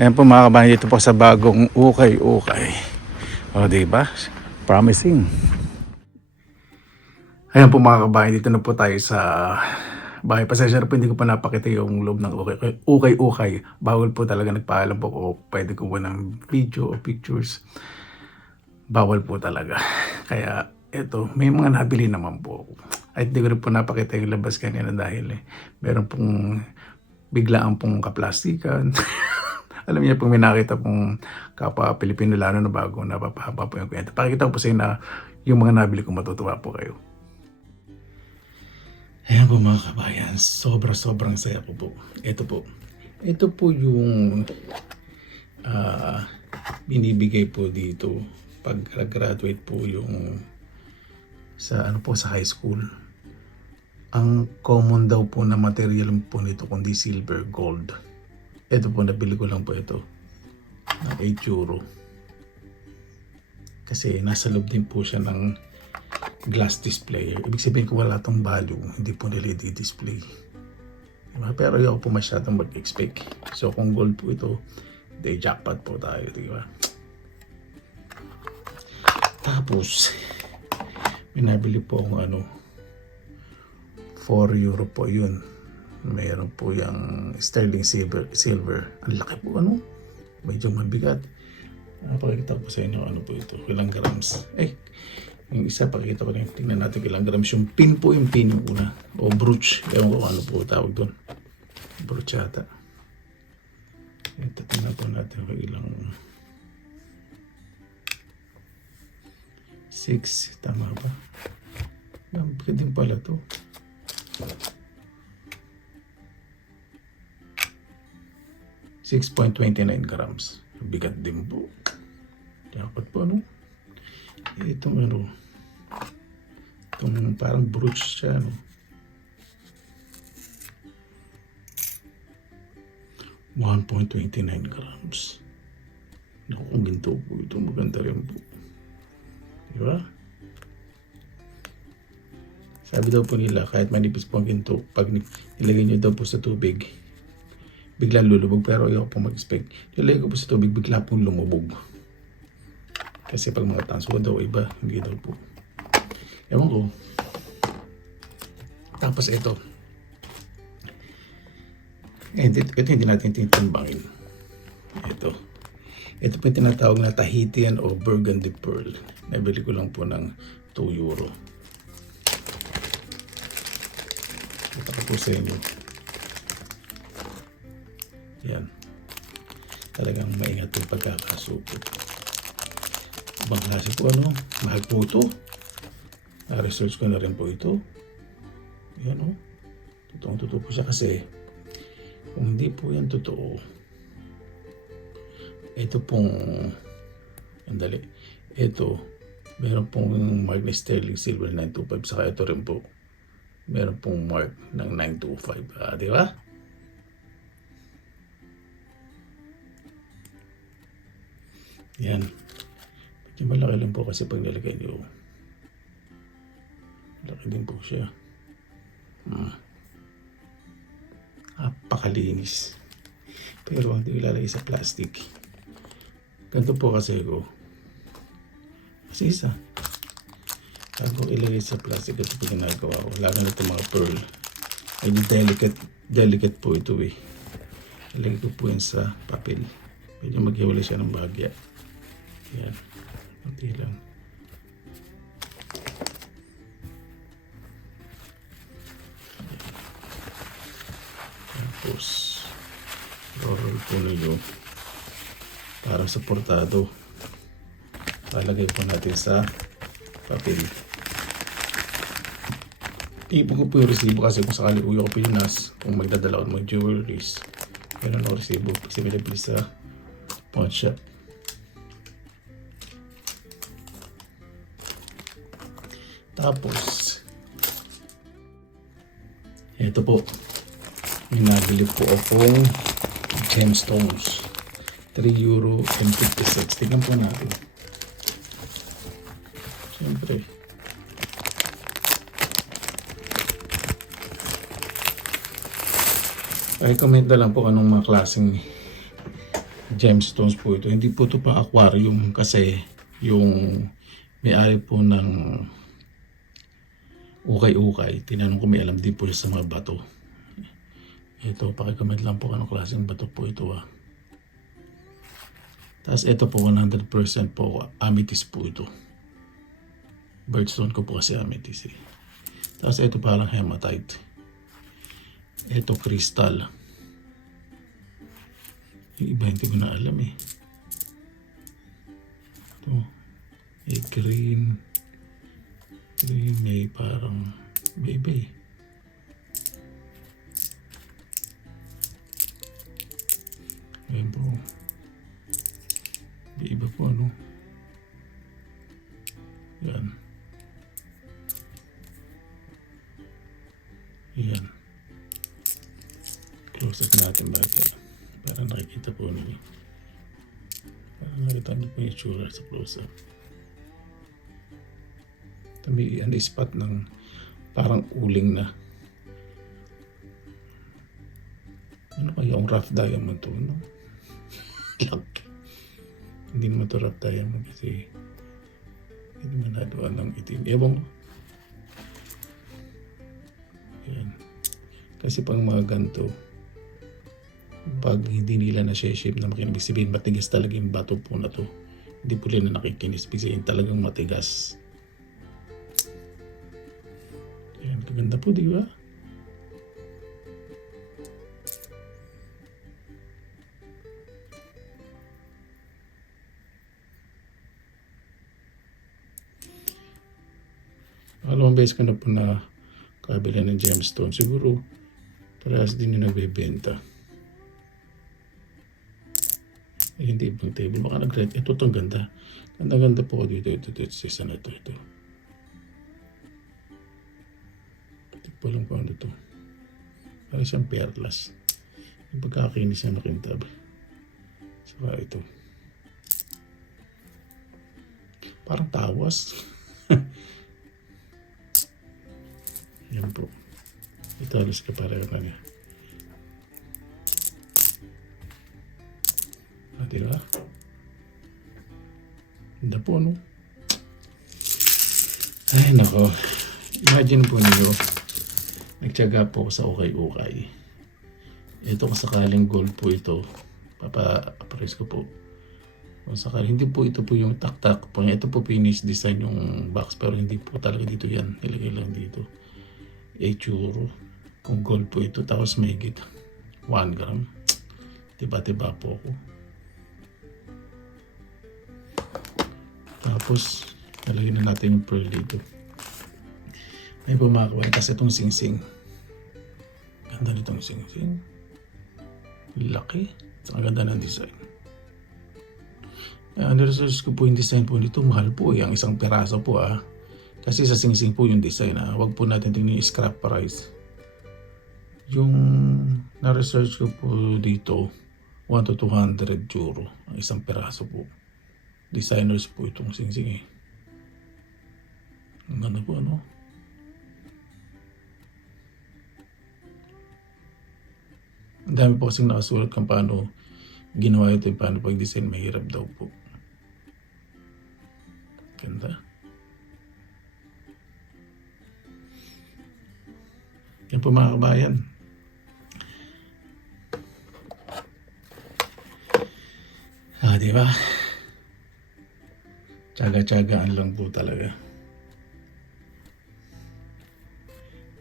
Ayan po mga kabayan, dito po sa bagong ukay-ukay. O diba? Promising. Ayan po mga kabayan, dito na po tayo sa bahay. Pasensya na po, hindi ko pa napakita yung loob ng ukay-ukay. Bawal po talaga, nagpaalam po ko pwede ko po ng video o pictures. Bawal po talaga. Kaya eto, may mga nabili naman po ako. At hindi ko rin po napakita yung labas kanina dahil meron pong biglaan pong kaplastikan. Alam niya pong may nakita pong kapwa Pilipino lalo na bago napapahaba po yung kwento. Pakikita ko po sa inyo na yung mga nabili ko, matutuwa po kayo. Ayan po mga kabayan, sobrang saya ko po. Ito po yung binibigay po dito pag graduate po yung sa high school. Ang common daw po na material po nito kundi silver, gold. Ito po, nabili ko lang po ito ng 8 euro. Kasi nasa loob din po siya ng glass display. Ibig sabihin ko wala itong value, hindi po nila i-display. Diba? Pero ayaw po masyadong mag-expect. So kung gold po ito, day jackpot po tayo, diba? Tapos, binabili po akong 4 euro po yun. Mayroon po yung sterling silver. Ang laki po medyo mabigat. Pakikita ko sa inyo po ito, ilang grams. Yung isa pakikita ko rin, tingnan natin ilang grams. Yung pin po, yung una. O brooch, ewan ko ano po tawag doon. Brooch yata. Ito, tingnan po natin kung ilang 6, tama ba? Nabigat din pala to. 6.29 grams. Bigat din po. Dapat po itong itong parang brooch siya 1.29 grams. Naku, kung ginto po ito, maganda rin po. Diba? Sabi daw po nila, kahit manipis po ang ginto, pag nilagay nyo daw po sa tubig, biglang lulubog. Pero ayaw po mag-expect. Nilagay ko po sa tubig, bigla pong lumubog. Kasi pag mga tanso daw iba, hindi daw po. Ewan ko. Tapos ito. Ito hindi natin titimbangin. Ito po yung tinatawag na Tahitian o Burgundy Pearl. Nabili ko lang po ng 2 euro. Ito ko po sa inyo. Yan. Talagang maingat yung pagkakasuko. Ibang klase po mahal po ito. Na-research ko na rin po ito. Yan Totoong-totoo po siya kasi kung hindi po yan totoo, ito pong meron pong mark na sterling silver 925, saka ito rin po meron pong mark ng 925. Di ba? Yan. Medyo malaki lang po kasi pag nilagay nyo. Malaki din po siya. Napakalinis. Pero hindi ilalagay sa plastic. Ganito po kasi ko. Kasi isa. Bago ilagay sa plastic, ito po ginagawa ko. Lalo na ito mga pearl. Medyo delicate po ito Ilagay ko po yan sa papel. Medyo maghiwalay siya ng bahagya. Yan. Kunti lang. Tapos, roll po ninyo para suportado. Palagay po natin sa papel. Ipon ko po yung resibo kasi kung sakali uyo ko Pilipinas, kung magdadala ko ng jewelries, meron ako resibo kasi pinabili sa pawn shop. Tapos, ito po, may nabili po akong gemstones. 3 euro and 56. Tignan po natin. Siyempre, I-comment na lang po anong mga klaseng gemstones po ito. Hindi po ito pa aquarium kasi yung may-ari po ng ukay-ukay, tinanong ko may alam din po siya sa mga bato. Ito, pakicomment lang po anong klaseng bato po ito Tapos ito po 100% po amethyst po ito. Birthstone ko po kasi amethyst Tapos ito parang hematite. Ito crystal. Yung iba hindi ko na alam Ito. Green. May parang baby. Ayan po. May iba po Yan. Yan. Close up natin para nakikita po ninyo. Para nakita niyo po yung tsura sa close up. May spot ng parang uling na. Ano kaya yung rough diamond to, Hindi naman to rough diamond kasi hindi naman naduan ng itim. Ewan ko. Yan. Kasi pang mga ganito, pag hindi nila na-shape na makinig, sabihin matigas talaga yung bato po na to. Hindi po nila nakikinis. Sabihin talagang matigas. Yan, kaganda po, di ba? Alam beses ko na po na kabila ng gemstone. Siguro, parehas din yung nagbebenta. Hindi ibang table. Baka nag-rent. Ito itong ganda. Ganda-ganda po dito. Ito. Isa na ito. Ito pa lang po ano ito. Parang siyang perlas. Yung pagkakinis na makintab. Saka ito. Parang tawas. Yan po. Ito alas ka pareho na niya. Diba? Ganda po, Ay, nako. Imagine po niyo, nagtiyaga po ako sa ukay-ukay. Ito kung sakaling gold po ito, papa-appraise ko po. Kung sakaling, hindi po ito po yung tak-tak po. Ito po finish design yung box, pero hindi po talaga dito yan. Nilagay lang dito. €8. Kung gold po ito, tapos may 1 gram. Tiba-tiba po ako. Tapos, nalagyan na natin yung pearl dito. May pumakawa kasi itong sing-sing. Ganda nitong sing-sing. Laki. Ang ganda ng design. Niresearch ko po yung design po nito. Mahal po ang isang peraso po Kasi sa sing-sing po yung design Huwag po natin tingnan yung scrap price. Yung na-research ko po dito, 1 to 200 euro ang isang peraso po. Designers po itong sing-sing Ang ganda po Ang dami po kasing nakasulat kung paano ginawa ito, paano pag-design, mahirap daw po. Ganda. Yan po mga kabayan. Diba? Tsaga-tsagaan lang po talaga.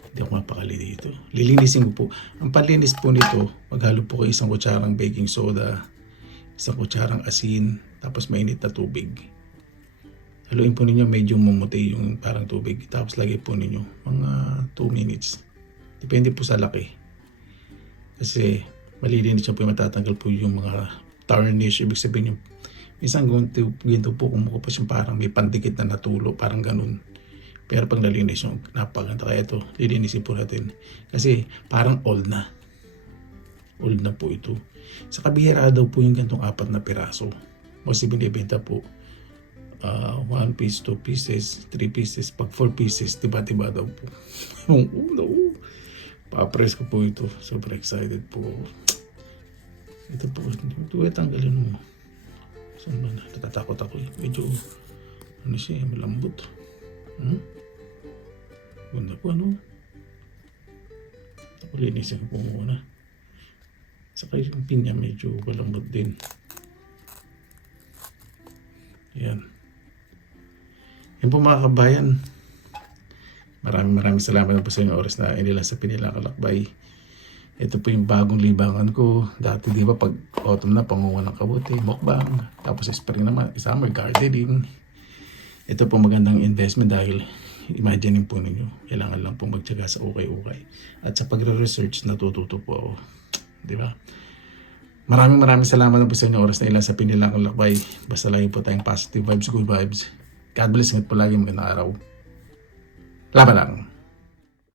Hindi ako mapakali dito. Lilinisin ko po. Ang panlinis po nito, maghalo po kayo isang kutsarang baking soda, isang kutsarang asin, tapos mainit na tubig. Haluin po ninyo medyo mumuti yung parang tubig. Tapos lagay po ninyo mga 2 minutes. Depende po sa laki. Kasi malilinis siya po yung matatanggal po yung mga tarnish. Ibig sabihin yung isang ginto po kumukupas yung parang may pandikit na natulo. Parang ganun. Pero pag nalinis yung napaganda. Kaya ito, lilinisin po natin. Kasi parang old na. Old na po ito. Sa kabihira daw po yung gantong 4 na piraso. Kasi binibenta po 1 piece, 2 pieces, 3 pieces. Pag 4 pieces, diba daw po. Pa-press ko po ito. Super excited po. Ito po, tanggalin mo. Saan ba na? Natatakot ako eh. Medyo, ano siya, malambot. Ganda po, ano? Ako linisin ko muna. Saka yung pinya medyo malambot din. Yan. Yan po mga kabayan. Maraming salamat po sa inyong oras na inilan sa Pinilakalakbay. Ito po yung bagong libangan ko. Dati di ba pag autumn na, pangunguha ng kabuti, mukbang. Tapos spring naman, summer gardening. Ito po magandang investment dahil imagine po ninyo, kailangan lang po magtiyaga sa ukay-ukay. At sa pagre-research, natututo po ako. Di ba? Maraming salamat po sa inyong oras na ilan sa Pinilakalakbay. Basta lagi po tayong positive vibes, good vibes. God bless. Ingat po lagi. Magandang araw. Laban lang.